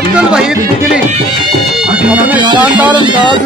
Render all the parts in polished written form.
अब्दुल वहीद बिजली अपने शानदार अंदाज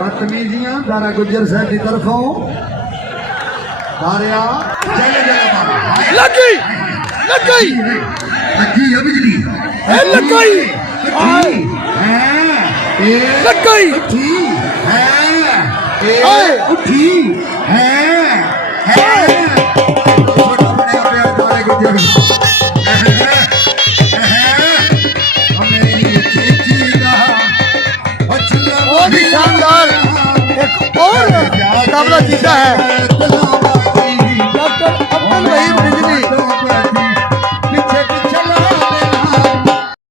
बदतमीजियां दारा गुजर साहब की तरफों दारिया लग गई बिजली लग गई उठी शानदार एक और मुकाबला जीता है डॉक्टर अब्दुल वहीद।